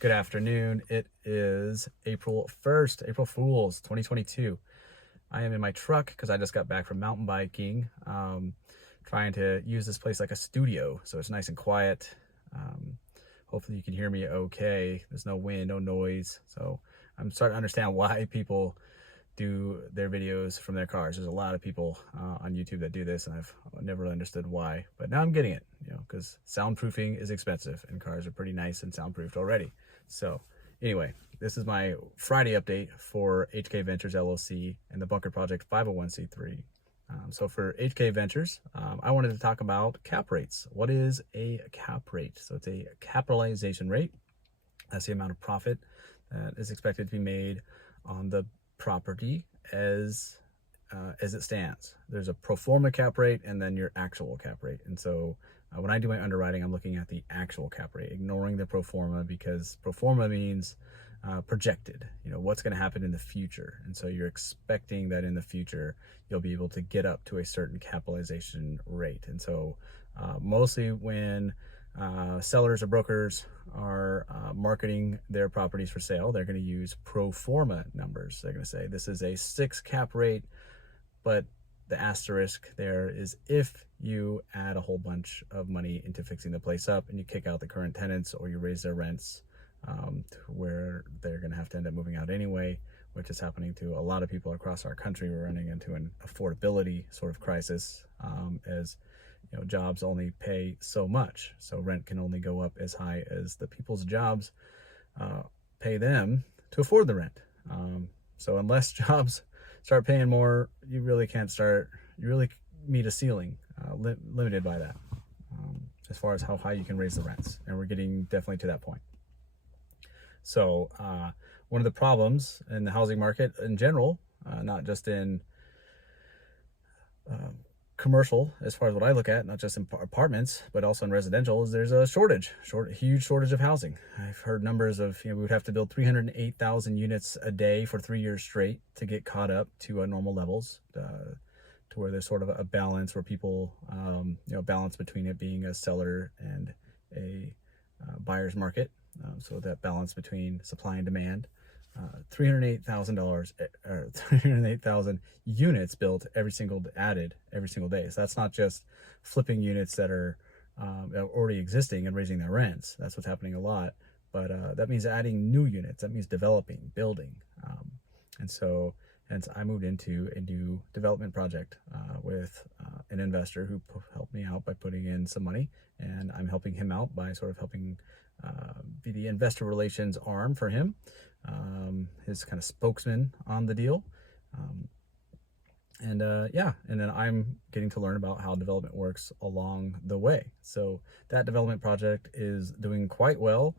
Good afternoon. It is April 1st, April Fools 2022. I am in my truck because I just got back from mountain biking, trying to use this place like a studio. So it's nice and quiet. Hopefully you can hear me okay. There's no wind, no noise. So I'm starting to understand why people do their videos from their cars. There's a lot of people on YouTube that do this, and I've never really understood why. But now I'm getting it, because soundproofing is expensive, and cars are pretty nice and soundproofed already. So anyway, this is my Friday update for HK Ventures LLC and the Bunker Project 501c3. So for HK Ventures, I wanted to talk about cap rates. What is a cap rate? So it's a capitalization rate. That's the amount of profit that is expected to be made on the property as it stands. There's a pro forma cap rate and then your actual cap rate. And so when I do my underwriting, I'm looking at the actual cap rate, ignoring the pro forma, because pro forma means projected, what's going to happen in the future. And so you're expecting that in the future, you'll be able to get up to a certain capitalization rate. And so mostly when sellers or brokers are marketing their properties for sale, they're going to use pro forma numbers. They're going to say this is a 6 cap rate, but the asterisk there is if you add a whole bunch of money into fixing the place up and you kick out the current tenants or you raise their rents to where they're going to have to end up moving out anyway, which is happening to a lot of people across our country. We're running into an affordability sort of crisis, as jobs only pay so much, so rent can only go up as high as the people's jobs pay them to afford the rent. So unless jobs start paying more, you really meet a ceiling, limited by that, as far as how high you can raise the rents, and we're getting definitely to that point. So one of the problems in the housing market in general, not just in commercial, as far as what I look at, not just in apartments, but also in residential, is there's a huge shortage of housing. I've heard numbers of, we would have to build 308,000 units a day for 3 years straight to get caught up to normal levels, to where there's sort of a balance where people, balance between it being a seller and a buyer's market. So that balance between supply and demand. $308,000 units built added every single day. So that's not just flipping units that are already existing and raising their rents. That's what's happening a lot. But that means adding new units. That means developing, building. And so hence I moved into a new development project with an investor who helped me out by putting in some money, and I'm helping him out by sort of helping be the investor relations arm for him, his kind of spokesman on the deal. And then I'm getting to learn about how development works along the way. So that development project is doing quite well,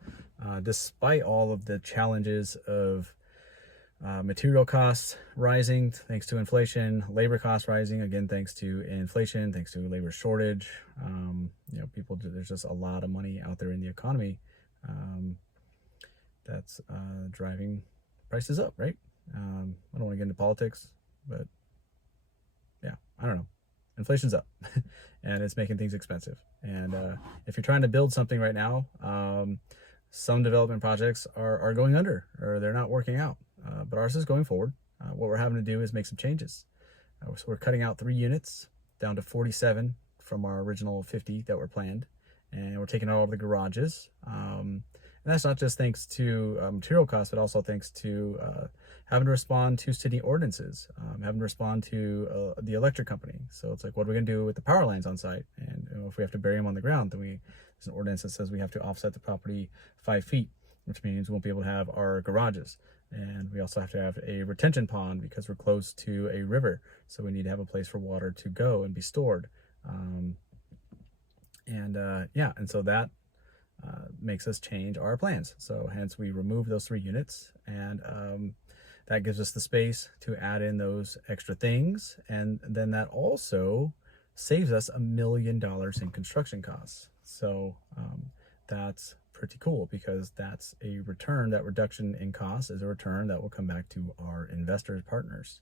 despite all of the challenges of material costs rising thanks to inflation, labor costs rising again thanks to inflation, thanks to labor shortage. There's just a lot of money out there in the economy that's driving prices up, right? I don't want to get into politics, but yeah, I don't know. Inflation's up and it's making things expensive. And if you're trying to build something right now, some development projects are going under, or they're not working out. But ours is going forward. What we're having to do is make some changes. So we're cutting out 3 units down to 47 from our original 50 that were planned. And we're taking out all of the garages. And that's not just thanks to material costs, but also thanks to having to respond to city ordinances, having to respond to the electric company. So it's like, what are we going to do with the power lines on site? And if we have to bury them on the ground, then there's an ordinance that says we have to offset the property 5 feet, which means we won't be able to have our garages. And we also have to have a retention pond because we're close to a river. So we need to have a place for water to go and be stored. And so that makes us change our plans. So hence we remove those 3 units, and that gives us the space to add in those extra things. And then that also saves us $1 million in construction costs. So that's pretty cool, because that's a return. That reduction in cost is a return that will come back to our investors, partners.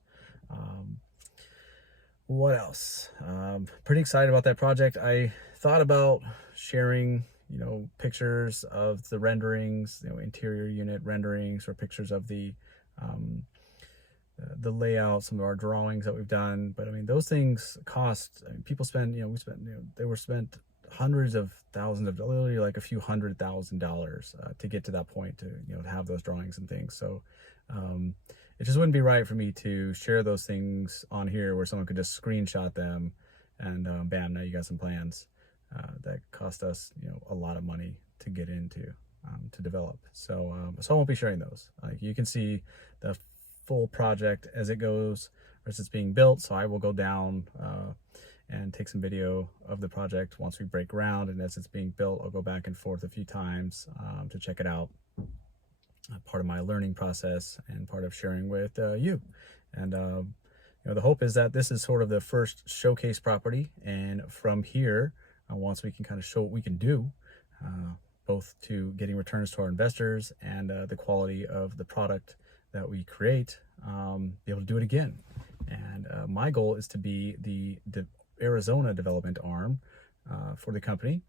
What else? Pretty excited about that project. I thought about sharing pictures of the renderings, interior unit renderings, or pictures of the layout, some of our drawings that we've done. But I mean, those things cost. I mean, people spend, they were spent hundreds of thousands of, literally like a few $100,000 to get to that point, to have those drawings and things. So it just wouldn't be right for me to share those things on here where someone could just screenshot them and bam, now you got some plans that cost us, a lot of money to get into, to develop. So I won't be sharing those. Like, you can see the full project as it goes, or as it's being built. So I will go down and take some video of the project once we break ground, and as it's being built, I'll go back and forth a few times to check it out. Part of my learning process and part of sharing with you. And the hope is that this is sort of the first showcase property, and from here, once we can kind of show what we can do, both to getting returns to our investors and the quality of the product that we create, be able to do it again. And my goal is to be the Arizona development arm for the company,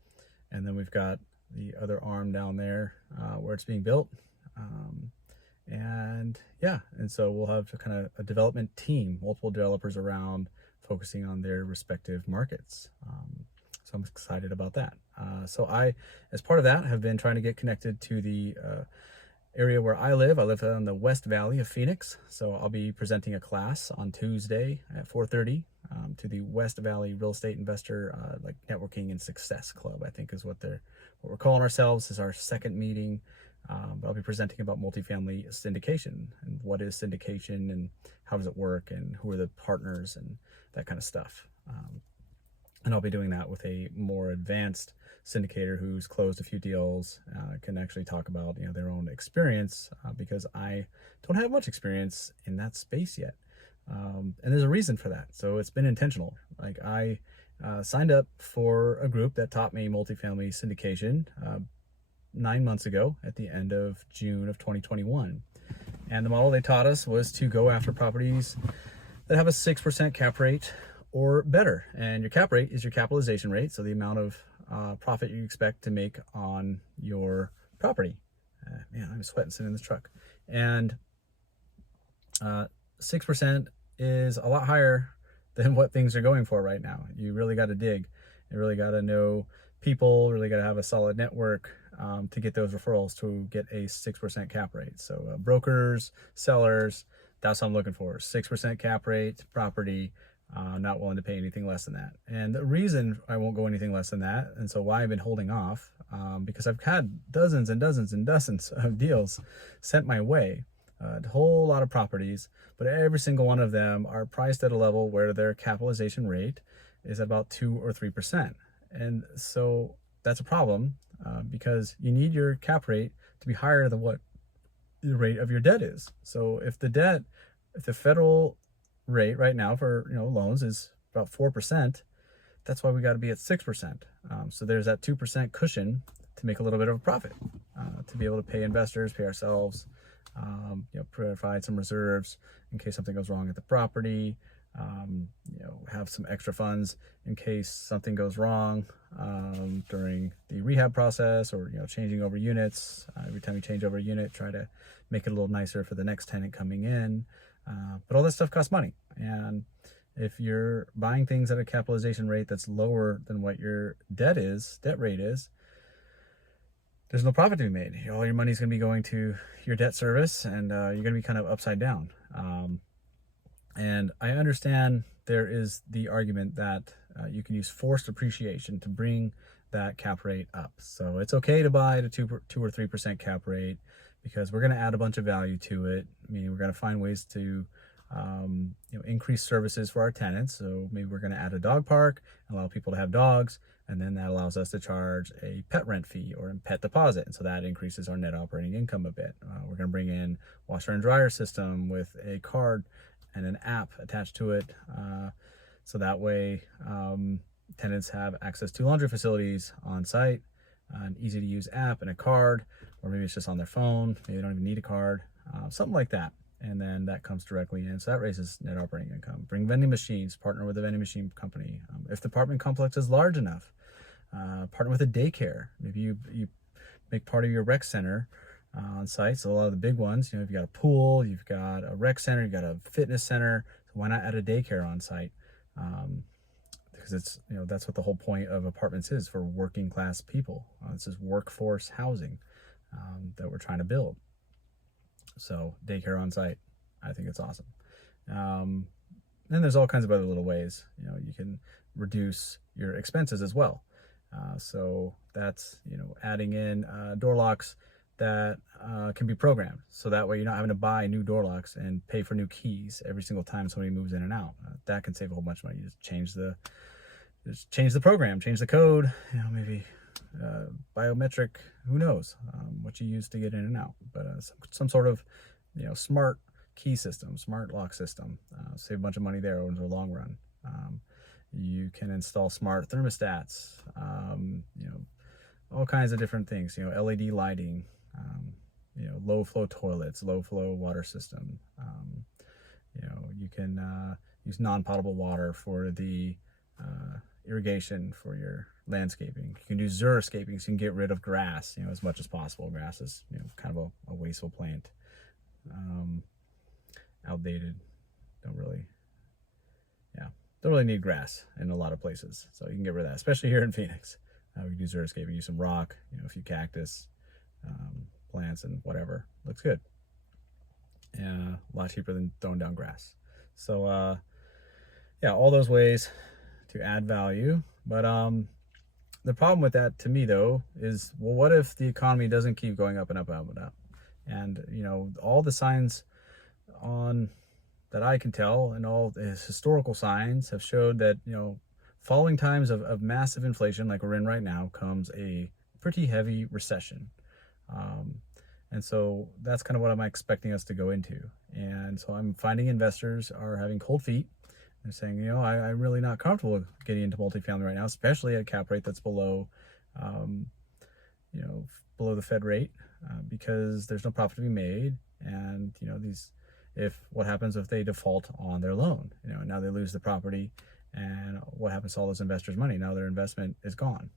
and then we've got the other arm down there where it's being built. And so we'll have kind of a development team, multiple developers around, focusing on their respective markets. So I'm excited about that. So I, as part of that, have been trying to get connected to the area where I live. I live in the West Valley of Phoenix. So I'll be presenting a class on Tuesday at 4:30 to the West Valley Real Estate Investor like Networking and Success Club, I think is what we're calling ourselves. This is our second meeting. I'll be presenting about multifamily syndication and what is syndication and how does it work and who are the partners and that kind of stuff. And I'll be doing that with a more advanced syndicator who's closed a few deals, can actually talk about their own experience, because I don't have much experience in that space yet. And there's a reason for that. So it's been intentional. Like, I signed up for a group that taught me multifamily syndication 9 months ago at the end of June of 2021. And the model they taught us was to go after properties that have a 6% cap rate or better. And your cap rate is your capitalization rate, so the amount of profit you expect to make on your property. Man, I'm sweating sitting in this truck. And 6% is a lot higher than what things are going for right now. You really got to dig. You really got to know people, really got to have a solid network to get those referrals to get a 6% cap rate. So brokers, sellers, that's what I'm looking for. 6% cap rate property. Not willing to pay anything less than that. And the reason I won't go anything less than that, and so why I've been holding off, because I've had dozens and dozens and dozens of deals sent my way, a whole lot of properties, but every single one of them are priced at a level where their capitalization rate is about 2 or 3%. And so that's a problem, because you need your cap rate to be higher than what the rate of your debt is. So if the federal rate right now for loans is about 4%, that's why we got to be at 6%. So there's that 2% cushion to make a little bit of a profit, to be able to pay investors, pay ourselves, provide some reserves in case something goes wrong at the property, have some extra funds in case something goes wrong during the rehab process, or changing over units. Every time you change over a unit, try to make it a little nicer for the next tenant coming in. But all that stuff costs money. And if you're buying things at a capitalization rate that's lower than what your debt rate is, there's no profit to be made. All your money's going to be going to your debt service, and you're going to be kind of upside down. And I understand there is the argument that you can use forced appreciation to bring that cap rate up. So it's okay to buy at a 2 or 3% cap rate, because we're going to add a bunch of value to it. Meaning we're going to find ways to increase services for our tenants. So maybe we're going to add a dog park, allow people to have dogs, and then that allows us to charge a pet rent fee or a pet deposit. And so that increases our net operating income a bit. We're going to bring in washer and dryer system with a card and an app attached to it. So that way tenants have access to laundry facilities on site, an easy to use app and a card, or maybe it's just on their phone. Maybe they don't even need a card, something like that. And then that comes directly in. So that raises net operating income. Bring vending machines, partner with a vending machine company. If the apartment complex is large enough, Partner with a daycare. Maybe you make part of your rec center on site. So a lot of the big ones, you've got a pool, you've got a rec center, you've got a fitness center. So why not add a daycare on site? Because it's, that's what the whole point of apartments is for working class people. This is workforce housing that we're trying to build. So daycare on site, I think it's awesome. Then there's all kinds of other little ways, you can reduce your expenses as well. So that's, adding in door locks that can be programmed. So that way you're not having to buy new door locks and pay for new keys every single time somebody moves in and out. That can save a whole bunch of money. You just change the program, change the code, maybe biometric, who knows what you use to get in and out. But some sort of, smart key system, smart lock system, save a bunch of money there over the long run. You can install smart thermostats, all kinds of different things, LED lighting, low flow toilets, low flow water system. You can use non-potable water for the irrigation for your landscaping. You can do xeriscaping, so you can get rid of grass, as much as possible. Grass is, kind of a wasteful plant. Outdated, don't really need grass in a lot of places, so you can get rid of that, especially here in Phoenix. We can do xeriscaping, use some rock, a few cactus plants and whatever. Looks good. A lot cheaper than throwing down grass. So all those ways to add value. But the problem with that, to me though, is, well, what if the economy doesn't keep going up and up and up and up? And all the signs on that I can tell, and all the historical signs have showed that, following times of massive inflation like we're in right now comes a pretty heavy recession. And so that's kind of what I'm expecting us to go into. And so I'm finding investors are having cold feet. They're saying, I'm really not comfortable getting into multifamily right now, especially at a cap rate that's below, below the Fed rate, because there's no profit to be made. And, what happens if they default on their loan? Now they lose the property, and what happens to all those investors' money? Now their investment is gone.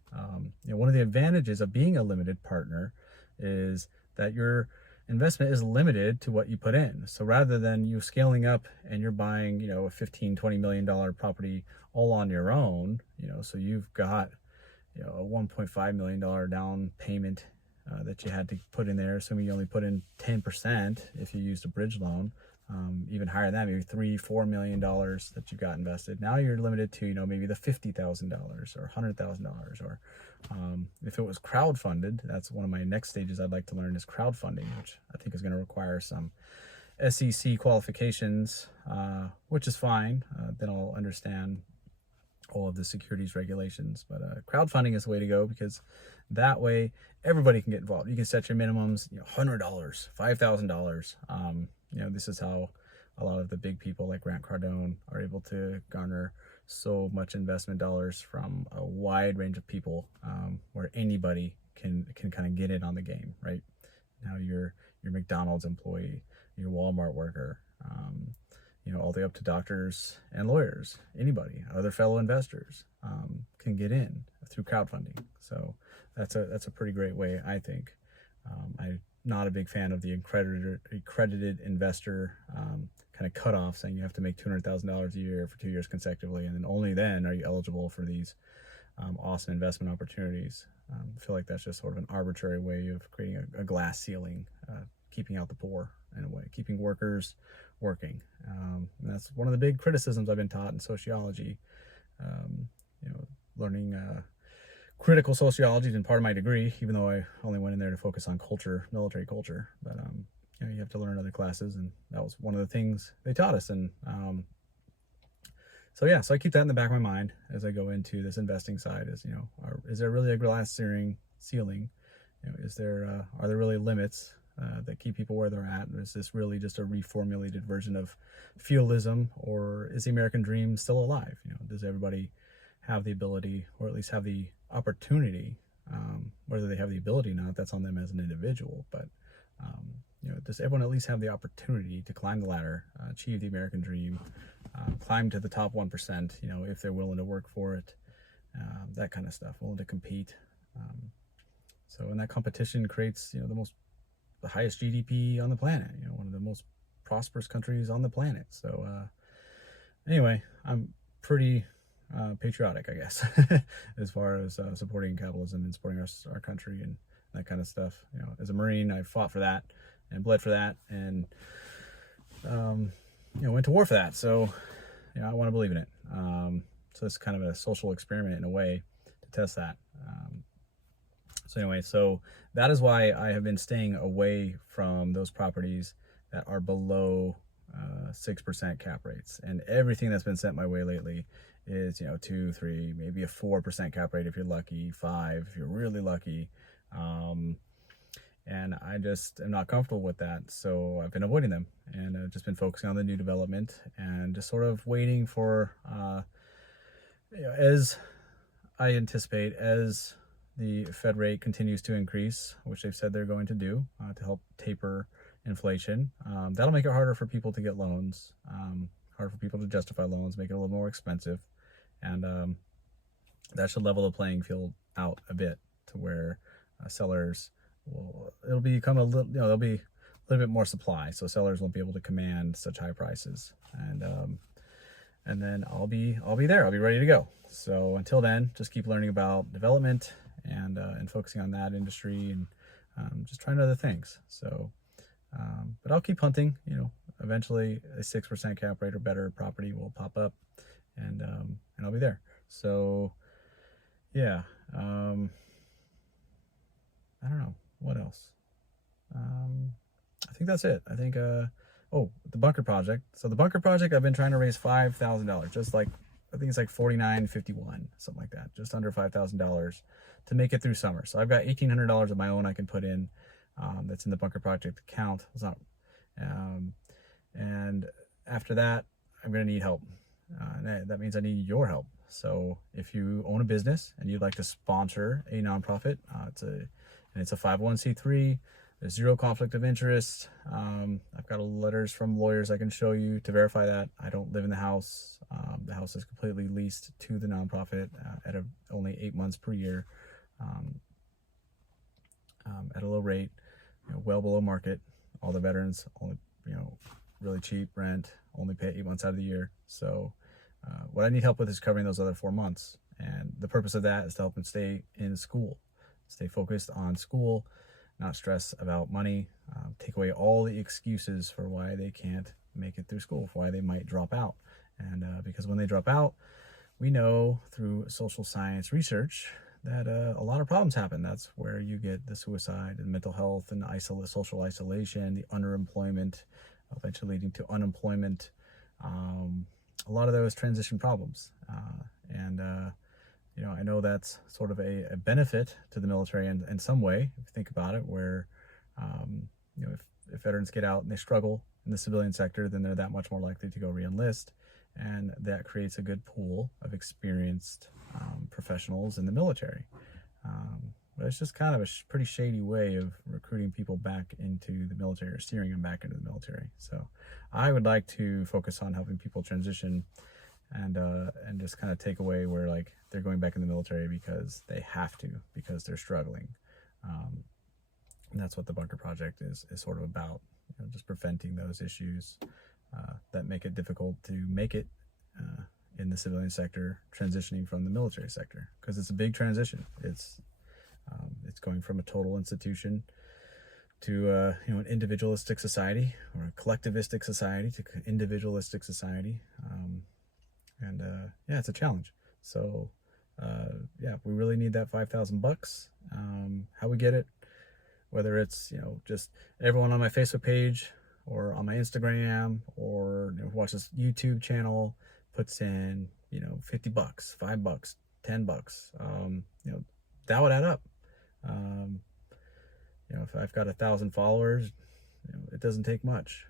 One of the advantages of being a limited partner is that your investment is limited to what you put in. So rather than you scaling up and you're buying, a $15-20 million property all on your own, so you've got, a $1.5 million down payment that you had to put in there, assuming you only put in 10% if you used a bridge loan, even higher than that, maybe $3-4 million that you got invested. Now you're limited to, maybe the $50,000 or $100,000, or if it was crowdfunded, that's one of my next stages I'd like to learn, is crowdfunding, which I think is going to require some SEC qualifications, which is fine. Then I'll understand all of the securities regulations. But crowdfunding is the way to go, because that way everybody can get involved. You can set your minimums, $100, $5,000. This is how a lot of the big people like Grant Cardone are able to garner so much investment dollars from a wide range of people, where anybody can kind of get in on the game, right? Now your McDonald's employee, your Walmart worker, all the way up to doctors and lawyers, anybody, other fellow investors, can get in through crowdfunding. So that's a pretty great way, I think. I'm not a big fan of the accredited investor kind of cutoff, saying you have to make $200,000 a year for 2 years consecutively, and then only then are you eligible for these awesome investment opportunities. I feel like that's just sort of an arbitrary way of creating a glass ceiling, keeping out the poor in a way, keeping workers working. And that's one of the big criticisms I've been taught in sociology. Learning critical sociology is part of my degree, even though I only went in there to focus on culture, military culture. But you have to learn other classes, and that was one of the things they taught us. And so I keep that in the back of my mind as I go into this investing side. Is there really a glass ceiling? Are there really limits that keep people where they're at? Or is this really just a reformulated version of feudalism, or is the American dream still alive? Does everybody have the ability, or at least have the opportunity, whether they have the ability or not, that's on them as an individual, but does everyone at least have the opportunity to climb the ladder, achieve the American dream, climb to the top 1%, if they're willing to work for it, that kind of stuff, willing to compete. So, and that competition creates, the highest GDP on the planet, one of the most prosperous countries on the planet. So, anyway, I'm pretty patriotic, I guess, as far as supporting capitalism and supporting our country and that kind of stuff. As a Marine, I fought for that and bled for that, and went to war for that. So, I want to believe in it. So it's kind of a social experiment in a way to test that. So that is why I have been staying away from those properties that are below 6% cap rates. And everything that's been sent my way lately is 2, 3, maybe a 4% cap rate if you're lucky, 5 if you're really lucky. And I just am not comfortable with that, so I've been avoiding them, and I've just been focusing on the new development and just sort of waiting for, as I anticipate, as the Fed rate continues to increase, which they've said they're going to do to help taper inflation. That'll make it harder for people to get loans, harder for people to justify loans, make it a little more expensive, and that should level the playing field out a bit to where sellers it'll become a little, there'll be a little bit more supply, so sellers won't be able to command such high prices, and then I'll be there. I'll be ready to go. So until then, just keep learning about development and focusing on that industry and just trying other things. So, but I'll keep hunting. Eventually a 6% cap rate or better property will pop up, and I'll be there. So, yeah. I don't know what else. I think that's it. I think the bunker project. So the bunker project, I've been trying to raise $5,000, just like, I think it's like $4,951, something like that, just under $5,000 to make it through summer. So I've got $1,800 of my own I can put in, that's in the bunker project account. It's not, and after that, I'm going to need help. And that means I need your help. So if you own a business and you'd like to sponsor a nonprofit, it's a 501c3. There's zero conflict of interest. I've got letters from lawyers I can show you to verify that. I don't live in the house. The house is completely leased to the nonprofit at only 8 months per year, at a low rate, well below market. All the veterans only, really cheap rent, only pay 8 months out of the year. So what I need help with is covering those other 4 months. And the purpose of that is to help them stay in school, stay focused on school, not stress about money, take away all the excuses for why they can't make it through school, for why they might drop out. And because when they drop out, we know through social science research that a lot of problems happen. That's where you get the suicide and mental health and social isolation, the underemployment, eventually leading to unemployment, a lot of those transition problems. I know that's sort of a benefit to the military in some way, if you think about it, where, if veterans get out and they struggle in the civilian sector, then they're that much more likely to go re-enlist. And that creates a good pool of experienced professionals in the military. But it's just kind of a pretty shady way of recruiting people back into the military or steering them back into the military. So I would like to focus on helping people transition and just kind of take away where like they're going back in the military because they have to, because they're struggling. And that's what the bunker project is sort of about, just preventing those issues that make it difficult to make it in the civilian sector, transitioning from the military sector, because it's a big transition. It's going from a total institution to an individualistic society, or a collectivistic society to individualistic society. It's a challenge. So we really need that $5,000. How we get it, whether it's just everyone on my Facebook page or on my Instagram, or watch this YouTube channel, puts in $50, $5, $10, that would add up. If I've got 1,000 followers, it doesn't take much.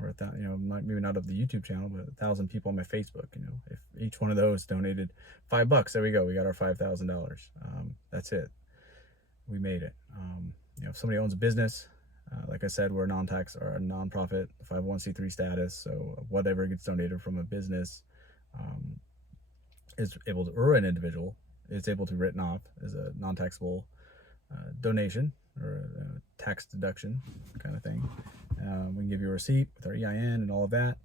Or maybe not of the YouTube channel, but 1,000 people on my Facebook. If each one of those donated $5, there we go. We got our $5,000. That's it. We made it. If somebody owns a business, like I said, we're a non-tax or a non-profit 501c3 status. So whatever gets donated from a business is able to, or an individual is able to be written off as a non-taxable donation or a tax deduction kind of thing. We can give you a receipt with our EIN and all of that.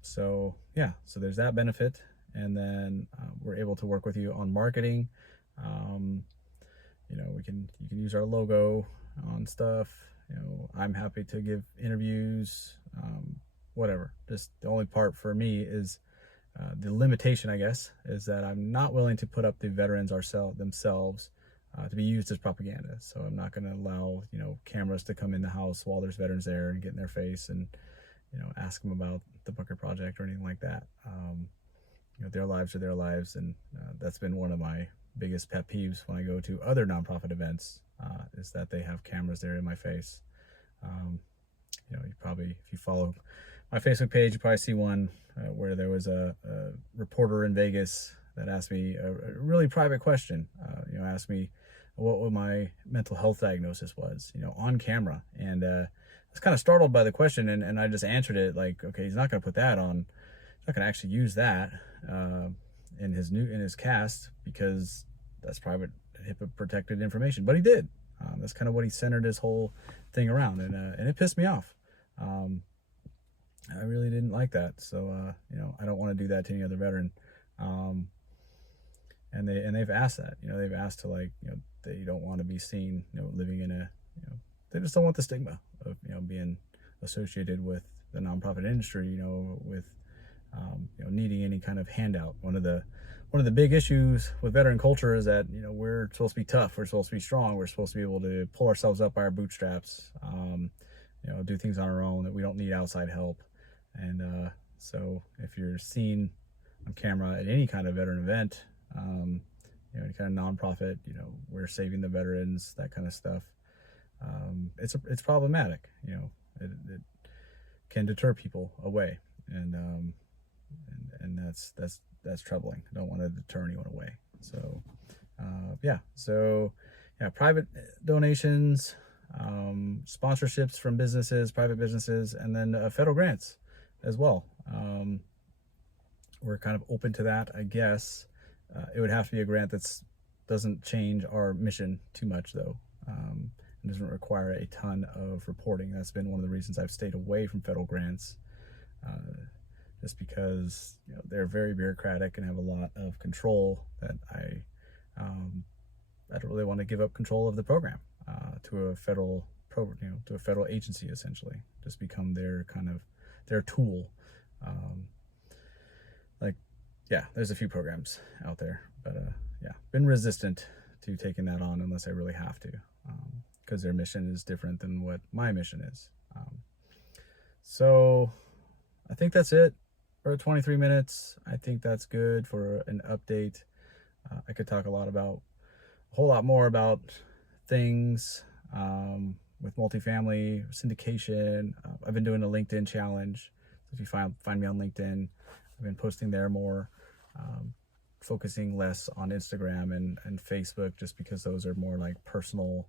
So yeah, so there's that benefit. And then we're able to work with you on marketing. You know, you can use our logo on stuff. You know, I'm happy to give interviews, whatever. Just the only part for me is the limitation, I guess, is that I'm not willing to put up the veterans themselves to be used as propaganda. So I'm not going to allow, you know, cameras to come in the house while there's veterans there and get in their face and, you know, ask them about the Bunker Project or anything like that. You know, their lives are their lives, and that's been one of my biggest pet peeves when I go to other nonprofit events, is that they have cameras there in my face. You know, you probably, if you follow my Facebook page, you probably see one where there was a reporter in Vegas that asked me a really private question. You know, asked me what my mental health diagnosis was, you know, on camera. And I was kind of startled by the question, and I just answered it like, okay, he's not going to put that on. He's not going to actually use that in his cast, because that's private HIPAA protected information. But he did. That's kind of what he centered his whole thing around, and it pissed me off. I really didn't like that. So you know, I don't want to do that to any other veteran. And they've asked that. You know, they've asked to, like, you know, they don't want to be seen, you know, living in a, you know, they just don't want the stigma of, you know, being associated with the nonprofit industry, you know, with you know, needing any kind of handout. One of the big issues with veteran culture is that, you know, we're supposed to be tough, we're supposed to be strong, we're supposed to be able to pull ourselves up by our bootstraps, you know, do things on our own, that we don't need outside help. And so if you're seen on camera at any kind of veteran event, you know, any kind of nonprofit, you know, we're saving the veterans, that kind of stuff, it's problematic. You know, it can deter people away, and that's troubling. I don't want to deter anyone away. So yeah, private donations, sponsorships from businesses, private businesses, and then federal grants as well. We're kind of open to that, I guess. It would have to be a grant that doesn't change our mission too much, though. It doesn't require a ton of reporting. That's been one of the reasons I've stayed away from federal grants, just because, you know, they're very bureaucratic and have a lot of control that I don't really want to give up control of the program to a federal to a federal agency, essentially. Just become their tool. Like, yeah, there's a few programs out there, but yeah, been resistant to taking that on unless I really have to, because their mission is different than what my mission is. So I think that's it for 23 minutes. I think that's good for an update. I could talk a whole lot more about things with multifamily syndication. I've been doing a LinkedIn challenge. If you find me on LinkedIn, I've been posting there more, focusing less on Instagram and Facebook, just because those are more like personal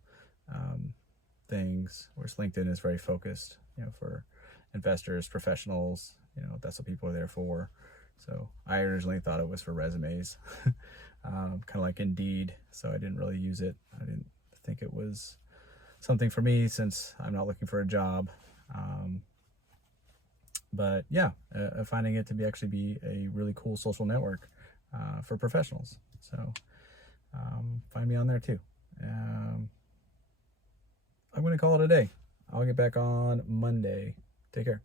things, whereas LinkedIn is very focused, you know, for investors, professionals. You know, that's what people are there for. So I originally thought it was for resumes, kind of like Indeed. So I didn't really use it. I didn't think it was something for me, since I'm not looking for a job. But yeah, finding it to actually be a really cool social network for professionals. So find me on there too. I'm going to call it a day. I'll get back on Monday. Take care.